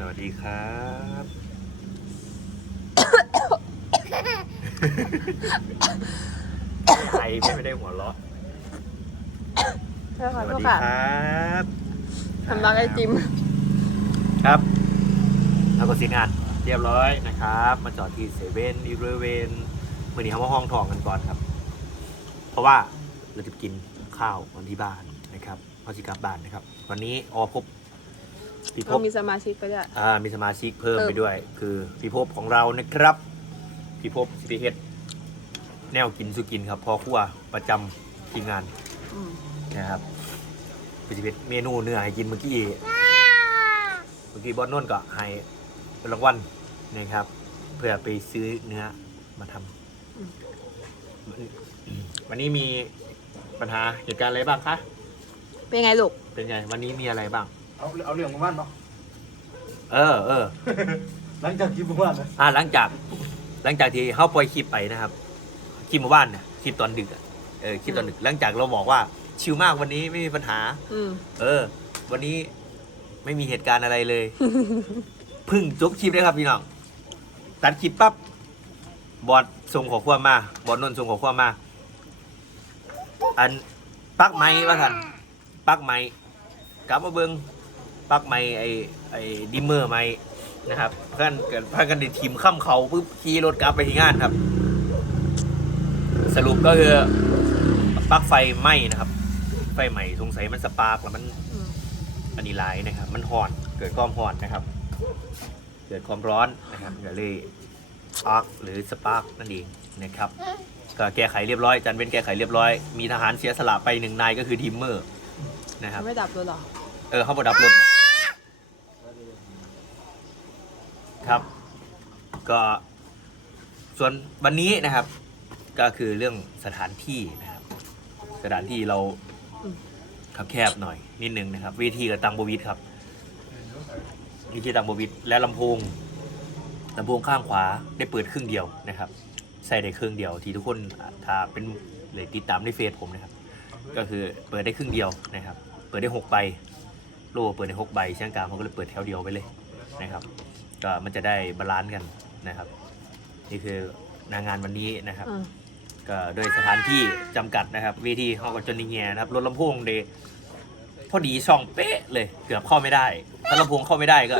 สวัสดีครับ ใครไม่ได้หัวเราะใช่สค่ะวัสทุกดีค่ะครับทำรักไอติม ครับแล้วก็สิงานเรียบร้อยนะครับ มาจอดที่เซเว่นอีบริเวณมื่อนี้เขามาห้องทองกันก่อนครับ เพราะว่าเราจะไปกินข้าววันที่บ้านนะครับเขาจะกลับบ้านนะครับ วันนี้ออพบ พี่พเราบมีสมาชิกไปด้วย อ่ามีสมาชิกเพิ่มเพิ่ม ไปด้วย คือพี่ภพของเรานะครับ พี่ภพสิเอสแนวกินสุกินครับพอครัวประจำทีมงานอืมนะครับเป็นสิเเมนูเนื้อให้กินเมื่อกี้เมื่อกี้บอสนุ่นก็ให้เป็นรางวัลนะครับ เพื่อไปซื้อเนื้อมาทำวันนี้มีปัญหาเหตุการณ์อะไรบ้างคะ เป็นไงลูกเป็นไง วันนี้มีอะไรบ้าง เอาเอาเรื่องของบ้านเนาะเออเออหลังจากคลิปของบ้านนะอ่าหลังจาก หลังจากที่เขาปล่อยคลิปไปนะครับคลิปเมื่อวานเนี่ยคลิปตอนดึกอะเออคลิปตอนดึก หลังจากเราบอกว่าชิลมากวันนี้ไม่มีปัญหา อืมเออ วันนี้ไม่มีเหตุการณ์อะไรเลยเพึ่งจบคลิปเลยครับพี่น้องตัดคลิปปั๊บบอดส่งขอความมา บอดนนท์ส่งขอความมา อันปักไม้ว่าท่านปักไม้กลับมาเบิง ปักไม้ไอไอดิมเมอร์ไม้นะครับเพื่อนเกิดเพื่อนกันในทีมข้ามเขาปุ๊บขี่รถกลับไปที่งานครับ สรุปก็คือปลั๊กไฟไหม้นะครับ ไฟใหม่สงสัยมันสปาร์กแล้วมันอืมอันนี้ไลน์นะครับ มันห่อนเกิดความห่อนนะครับ เกิดความร้อนนะครับก็เลยอาร์กหรือสปาร์กนั่นเองนะครับก็แก้ไขเรียบร้อยจันเว้นแก้ไขเรียบร้อย มีทหารเสียสละไปหนึ่งนายก็คือทีมเมอร์นะครับไม่ดับตัวหรอ เออเขาบดับรถ ครับ ก็ส่วนวันนี้นะครับ ก็คือเรื่องสถานที่นะครับ สถานที่เราครับแคบหน่อยนิดนึงนะครับเวทีกับตังบวิทครับเวทีตังบวิทและลำโพงลำโพงข้างขวาได้เปิดครึ่งเดียวนะครับ ใส่ได้ครึ่งเดียว ที่ทุกคนถ้าเป็นเลยติดตามในเฟซผมนะครับ ก็คือเปิดได้ครึ่งเดียวนะครับ เปิดได้หกใบโล่เปิดได้หกใบเชียงกลางเขาก็เลยเปิดแถวเดียวไปเลยนะครับ ก็มันจะได้บาลานซ์กันนะครับ นี่คือนางงานวันนี้นะครับอืมก็โดยสถานที่จำกัดนะครับเวทีเขาก็จนนิเงียนะครับรถลำโพงเดยพอดีช่องเป๊ะเลย เกือบเข้าไม่ได้ ถ้าลำโพงเข้าไม่ได้ก็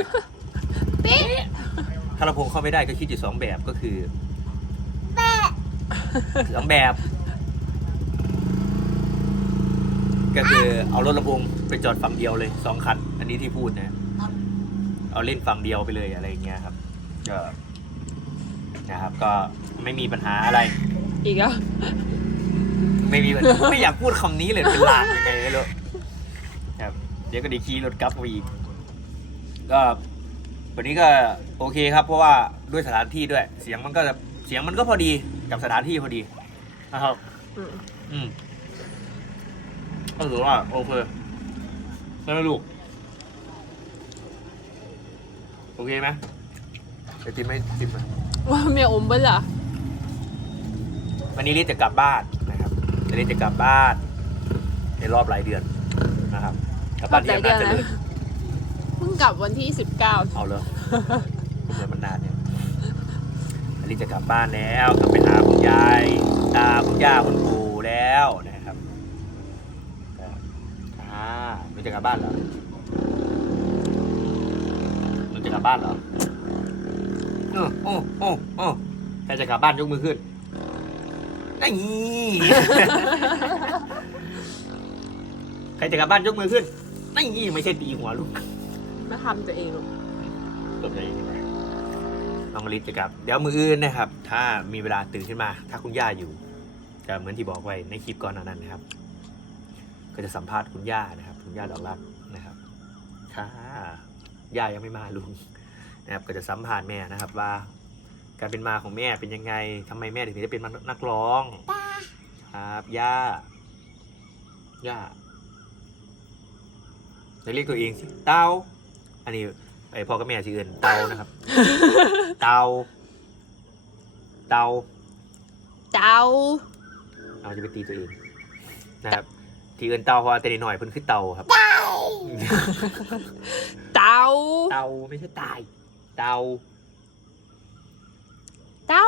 เป๊ะถ้าลำโพงเข้าไม่ได้ก็คิดอยู่สองแบบก็คือสองแบบ ก็คือเอารถลำโพงไปจอดฝั่งเดียวเลยสองคัน อันนี้ที่พูดนะ เอาเล่นฝั่งเดียวไปเลยอะไรอย่างเงี้ยครับก็นะครับ ก็ไม่มีปัญหาอะไร อีกแล้วไม่มีปัญหาไม่อยากพูดคำนี้เลยเป็นลางยังไงไม่รู้ครับ เดี๋ยวก็ได้ขี่รถกลับไปอีกก็วันนี้ก็โอเคครับ เพราะว่าด้วยสถานที่ด้วย เสียงมันก็จะเสียงมันก็พอดีกับสถานที่พอดีนะครับ อืมอืมก็ถือว่าโอเคใช่ไหมลูก โอเคไหมไอติมไม่ติมไหมว่าเมียอมเบิ้ลเหรอวันนี้ลิศจะกลับบ้านนะครับลิศจะกลับบ้านในรอบหลายเดือนนะครับกลับบ้านที่อำนาจเจริญเพิ่งกลับวันที่สิบเก้าเอาเลยเหมือนมันนานเนี่ยลิศจะกลับบ้านแล้วกลับไปหาคุณยายตาคุณย่าคุณปู่แล้วนะครับอ่าลิศจะกลับบ้านเหรอลิศ จะกลับบ้านเหรอโอ้โอ้โอ้โอ้ใครจะกลับบ้านยกมือขึ้นนี่ใครจะกลับบ้านยกมือขึ้นนี่ไม่ใช่ตีหัวลูกไม่ทำตัวเองหรอกตบใจเองไปน้องลิศจะกลับ เดี๋ยวมืออื่นนะครับ ถ้ามีเวลาตื่นขึ้นมา ถ้าคุณย่าอยู่ก็เหมือนที่บอกไว้ในคลิปก่อนหน้านั้นนะครับ ก็จะสัมภาษณ์คุณย่านะครับ คุณย่าดอกรักนะครับค่ะ ย่ายังไม่มาลุงนะครับก็จะสัมภาษณ์แม่นะครับว่า การเป็นมาของแม่เป็นยังไงทำไมแม่ถึงได้เป็นนักร้องครับย่าย่าจะเรียกตัวเองสิเต้า อันนี้ไอพ่อกับแม่ชื่อเอินเตานะครับ เตา เตาเจ้าเอาจะไปตีตัวเองนะครับ ที่เอินเตาเพราะว่าแต่นิดหน่อยเพิ่นคือเตาครับ เตา เตาไม่ใช่ตาย เตาเตา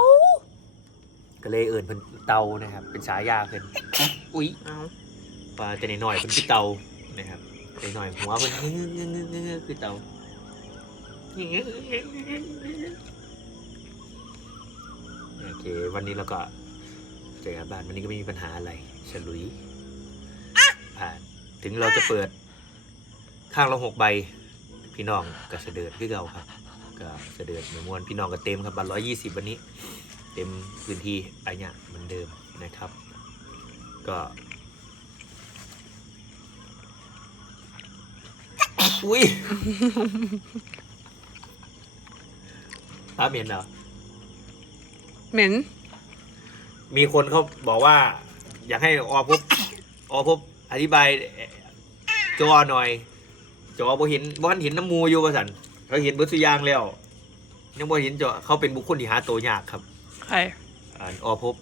ก็เลยเอิ่นเป็นเตานะครับ เป็นฉายาเพิ่นอุ๊ยเอาปลาจะหน่อยๆเป็นคือเตานะครับจะหน่อยๆหัวเพิ่นเงื้อเงื้อเงื้อเงื้อเงื้อคือเตาโอเค วันนี้เราก็เจอกันบ้านวันนี้ก็ไม่มีปัญหาอะไรฉลุยผ่าน ถึงเราจะเปิด ข้างละหกใบ พี่น้องก็เสด็จคือเราครับก็เสด็จเหมือนมวนพี่น้องก็เต็มครับบัตรร้อยยี่สิบวันนี้ เต็มพื้นที่อะไรเงี้ยเหมือนเดิมนะครับ ก็อุ้ยตาเหม็นเหรอเหม็น มีคนเขาบอกว่า อยากให้อพบอพบอธิบายจอหน่อย จอบ่เห็นบ่ทันเห็นน้ำมูอยู่ว่าสันเขาเห็นเบิร์สุอยางแล้วยังบ่เห็นจอเขาเป็นบุคคลที่หาตัวยากครับใคร อ่านอพบ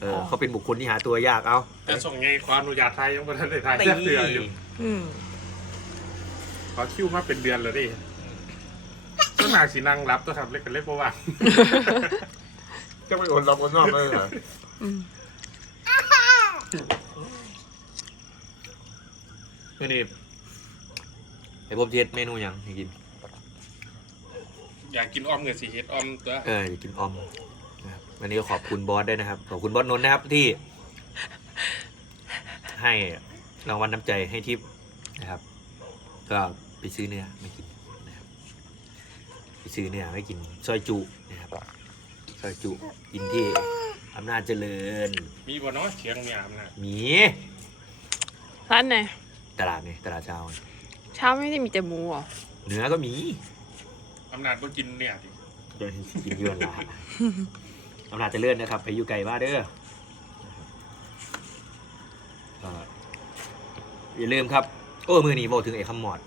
เอออ๋อเขาเป็นบุคคลที่หาตัวยากเอาแต่ส่งไงความอนุญาตไทยยังไม่ทันได้ไทยแค่เดือนอยู่อืมขอคิวมาเป็นเดือนเลยดิก็นางสีนั่งรับตัวครับเล็กกันเล็กเพราะว่าจะไม่โอนรับโอนนอกเลยเหรออืมคือนี่ ไอ้ผมเทสเมนูหยังให้กิน อยากกินอ้อมเงินสีเฮ็ดอ้อมตัวเอออยากกินออมนะครับวันนี้ก็ขอบคุณบอสด้วยนะครับ ขอบคุณบอสนนท์นะครับที่ ให้รางวัลน้ำใจให้ทิปนะครับ ก็ไปซื้อเนื้อไม่กินนะครับไปซื้อเนื้อไม่กินซอยจุนะครับซอยจุกินที่อำนาจเจริญมีบ่เนาะเชียงเมียมนะหมี ร้านไหน ตลาดนี่ตลาดเช้านี่ เช้าไม่ได้มีแต่หมูเหรอเนื้อก็มีอำนาจบ่กินเนี่ยดิเดินกินเยือนละอำนาจเจริญนะครับ ไปอยู่ไกลบ้านเด้อก็อย่าลืมครับ โอ้มือนี้บอกถึงไอ้คำมอด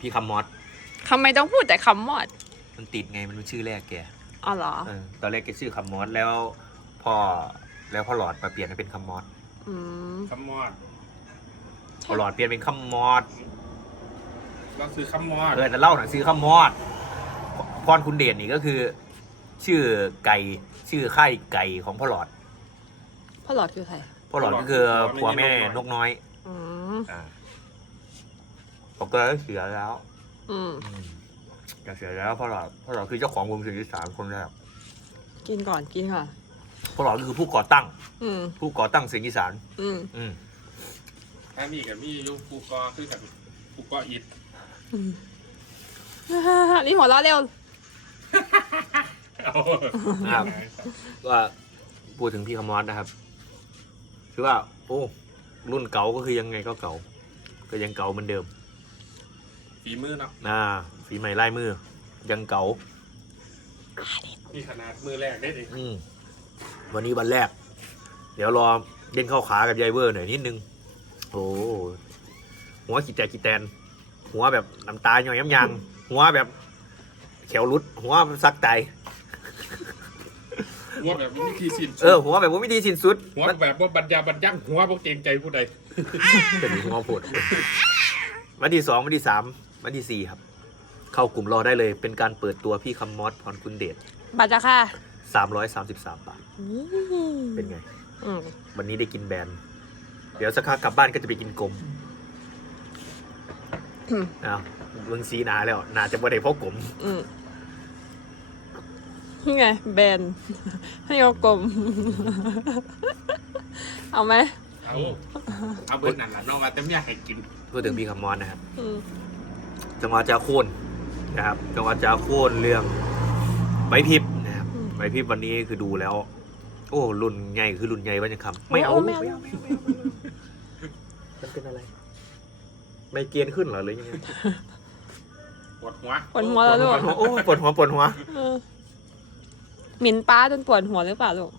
พี่คำมอด ทำไมต้องพูดแต่คำมอดมันติดไงมันเป็นชื่อแรกแกอ๋อเหรอ เออตอนแรกแกชื่อคำมอดแล้วพ่อแล้วพ่อหลอดมาเปลี่ยนให้เป็นคำมอดอืม คำมอด พอหลอดเปลี่ยนเป็นคำมอด เราซื้อคำมอดเออแต่เล่าหนังซื้อคำมอดพรคุณเดชนี่ก็คือ ชื่อไก่ชื่อค่ายไก่ของพ่อหลอดพ่อหลอดคือใครพ่อหลอดก็คือผัวแม่นกน้อยอืมอ่าผมก็เสียแล้วอืมอืมก็เสียแล้วพ่อหลอดพ่อหลอดคือเจ้าของวงศิลป์สามคนแรกกินก่อนกินค่ะพ่อหลอดก็คือผู้ก่อตั้ง อืมผู้ก่อตั้งเสียงอีสาน อืมอืม ถ้ามีกับมีอยู่ปูกอคือกับปูกออิดอืม นี่หัวเราะเร็ว ครับ ก็พูดถึงพี่คำมอสนะครับ คือว่า โอ้ รุ่นเก่าก็คือยังไงก็เก่า ก็ยังเก่าเหมือนเดิม ฝีมือเนาะอ่าฝีใหม่ลายมือ ยังเก่า นี่ขนาดมือแรกได้ดิอืมวันนี้วันแรก เดี๋ยวรอเล่นเข้าขากับยายเวอร์หน่อยนิดนึง โอ้หัวขีดแตกขีดแตน หัวแบบน้ำตาหย่อยย้ำยางหัวแบบแขวรุด หัวซักไตหัวแบบวิธีสิ้นเออหัวแบบว่าไม่ดีสิ้นสุดหัวแบบว่าบัญญาบัญญังหัวบ่เกรงใจผู้ใดเป็นหัวโผดวันที่สองวันที่สามวันที่สี่ครับ เข้ากลุ่มรอได้เลยเป็นการเปิดตัวพี่คำมอสพรคุณเดชบัตรราค่ะสามร้อยสามสิบสามบาทเป็นไง อืมวันนี้ได้กินแบรนด์เดี๋ยวสักพักกลับบ้านก็จะไปกินกลม อืมอ้าวมึงสีหนาแล้วหนาจะบ่ได้เพราะกลมอืมนี่ไงแบนให้เอากลม เอาไหมเอาเอาเบิร์นั่นล่ะน้องว่าแต่ไม่อยากให้กินพูดถึงพี่คำมอสนะครับอืมจังหวัดจาโคนนะครับจังหวัดจาโคนเรื่องใบพริบนะครับใบพริบวันนี้คือดูแล้ว โอ้รุ่นใหญ่คือรุ่นใหญ่วันยังคำไม่เอาไม่ไม่เอาเอาไม่เอาไม่เอามันเป็นอะไร ไม่เกรียนขึ้นเหรอหรือยังไงปวดหัวปวดหัวแล้วลูกโอ้ปวดหัวปวดหัว เออหมิ่นป้าจนปวดหัวหรือเปล่าลูก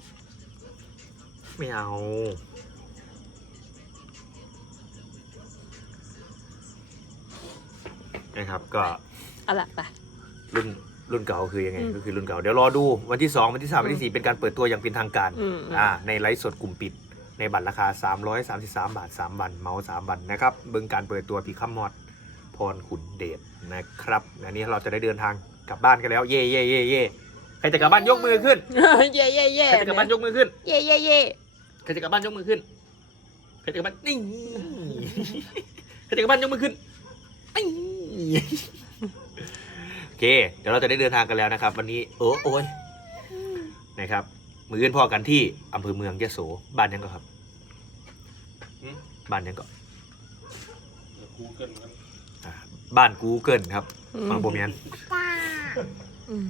ไม่เอา นะครับ ก็เอาละไป รุ่นรุ่นเก่าคือยังไง อืมก็คือรุ่นเก่า เดี๋ยวรอดูวันที่2วันที่3วันที่4เป็นการเปิดตัวอย่างเป็นทางการ อืม อ่า ในไลฟ์สดกลุ่มปิด ในบัตรราคา 333 บาท 3 วันเมาส์3วันนะครับเบิ่งการเปิดตัวพีคัมมอดรขุนเดชนะครับอันนี้เราจะได้เดินทางกลับบ้านกันแล้ว เย่เย่เย่เย่ใครจะกลับบ้านยกมือขึ้นเย่เย่เย่ใครจะกลับบ้านยกมือขึ้นเย่เย่เย่ใครจะกลับบ้านยกมือขึ้นใครจะกลับบ้านนี่ใครจะกลับบ้านยกมือขึ้นนี่โอเค เดี๋ยวเราจะได้เดินทางกันแล้วนะครับ วันนี้โอ้โอ้ยนะครับ มืออื่นพอกันที่อำเภอเมืองยะโสบ้านยังก็ครับหืมบ้านยังก็กูเกินกันอ่าบ้านกูเกิลครับบางโบเมียนอืม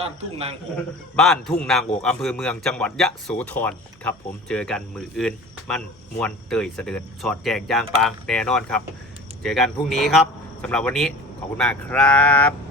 ด้านทุ่งนางโอกบ้านทุ่งนางโอกอำเภอเมืองจังหวัดยะโสธรครับ ผมเจอกันมืออื่น มั่นมวนเตยเสดือนสอดแจงย่างปางแน่นอนครับ เจอกันพรุ่งนี้ครับสำหรับวันนี้ขอบคุณมากครับ